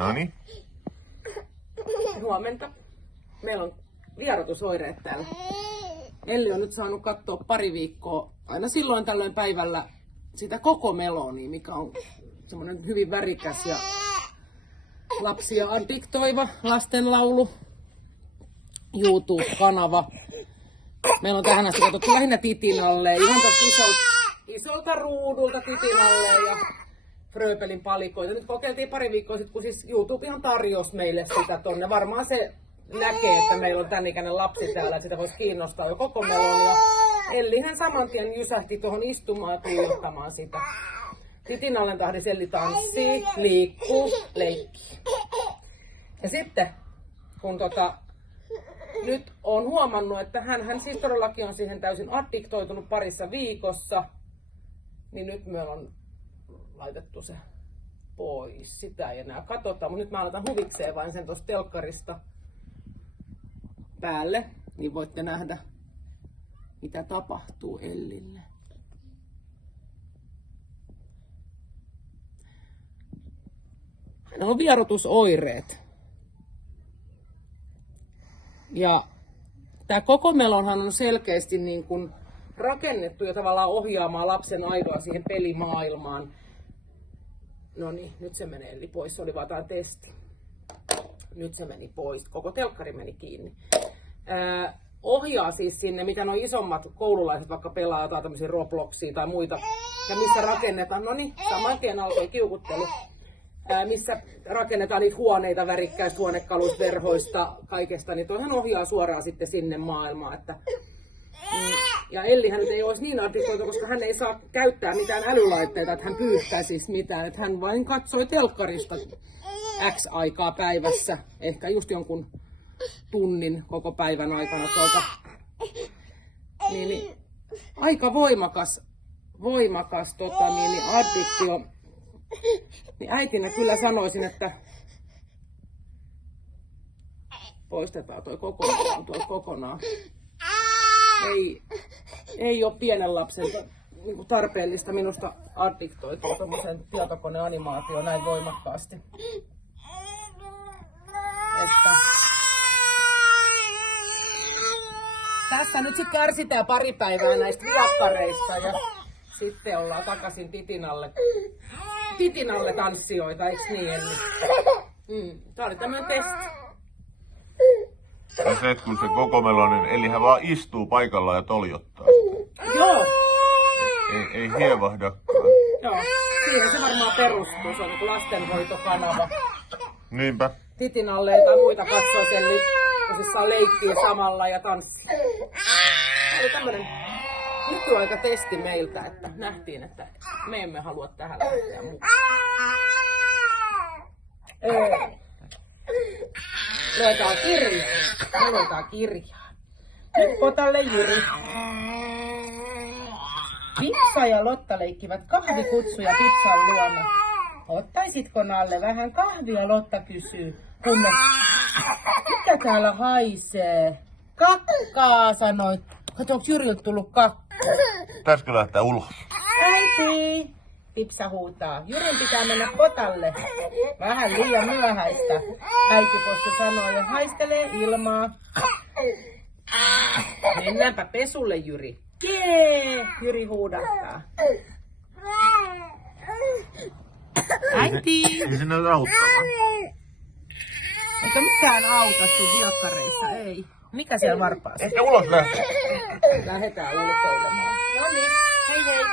Noniin. Huomenta. Meillä on vierotusoireet täällä. Elli on nyt saanut katsoa pari viikkoa aina silloin tällöin päivällä sitä koko melonia, mikä on semmoinen hyvin värikäs ja lapsia addiktoiva lastenlaulu YouTube-kanava. Meillä on tähän asti katsottu lähinnä Titinalle, ihan isolta ruudulta Titinalle ja Fröbelin palikoita. Nyt kokeiltiin pari viikkoa sitten, kun siis YouTube ihan tarjosi meille sitä tonne. Varmaan se näkee, että meillä on tän ikäinen lapsi täällä, että sitä voisi kiinnostaa jo koko melonia. Ellihän saman tien jysähti tuohon istumaan ja tuijottamaan sitä. Titinallen tahdissa Elli tanssii, liikkuu, leikkii. Ja sitten, kun nyt on huomannut, että hän siis todellakin on siihen täysin addiktoitunut parissa viikossa, niin nyt me on laitettu se pois. Sitä ei enää katsota, mutta nyt mä aloitan huvikseen vain sen tuosta telkkarista päälle, niin voitte nähdä, mitä tapahtuu Ellille. Hänellä on vierotusoireet. Ja tämä koko melonhan on selkeästi niin kuin rakennettu ja tavallaan ohjaamaan lapsen aidoa siihen pelimaailmaan. No niin, nyt se menee Elli pois. Se oli vaan tämä testi. Nyt se meni pois. Koko telkkari meni kiinni. Ohjaa siis sinne, mitä nuo isommat koululaiset vaikka pelaa jotain tämmöisiä Robloxia tai muita. Ja missä rakennetaan, no niin, saman tien alkoi kiukuttelu. Missä rakennetaan niitä huoneita värikkäistä huonekaluista, verhoista, kaikesta, niin toihan ohjaa suoraan sitten sinne maailmaan. Ja Ellihän nyt ei olisi niin addiktoitu, koska hän ei saa käyttää mitään älylaitteita, että hän pyytää siis mitään. Että hän vain katsoi telkkarista X aikaa päivässä, ehkä just jonkun tunnin koko päivän aikana tuolta. Niin, aika voimakas addiktio. Niin äitinä kyllä sanoisin, että poistetaan toi kokonaan. Ei ole pienen lapsen niin tarpeellista minusta addiktoitua tuommoiseen tietokoneanimaatioon näin voimakkaasti. Että tässä nyt sitten kärsitään pari päivää näistä viakkareista ja sitten ollaan takaisin Titinalle tanssijoita, eiks niin Elli? Tää oli tämmönen testi. Ja se, kun se koko melonin, Ellihän vaan istuu paikallaan ja toljottaa. Joo. Ei hievahdakaan. Joo, siihen se varmaan perustuu. Se on niin lastenhoitokanava. Niinpä. Titinalle tai muita katsoo sen nyt, tosissaan leikkiä samalla ja tanssii. Tämä oli tämmönen nykyaikatesti meiltä, että nähtiin, että me emme halua tähän lähteä mukaan. Luetaan kirjaa. Nyt Potalle Jyri. Pipsa ja Lotta leikkivät kahvikutsuja Pipsan luona. Ottaisitko Nalle vähän kahvia, Lotta kysyy. Kunnes, mikä täällä haisee? Kakkaa, sanoit. Kato, onko Jyriltä tullut kakkaa? Pitäisikö lähteä ulos? Äiti! Pipsa huutaa. Jyrin pitää mennä Potalle. Vähän liian myöhäistä. Äitipostu sanoo ja haistelee ilmaa. Mennäänpä pesulle, Jyri. Jee! Jyri huudahtaa. Äiti! Ei sinne auttamaan. Eikö mikään auta sun viakkareissa? Ei. Mikä siellä varpaassa? Ehkä ulos lähtee. Lähdetään ulkoilemaan. No niin, hei hei.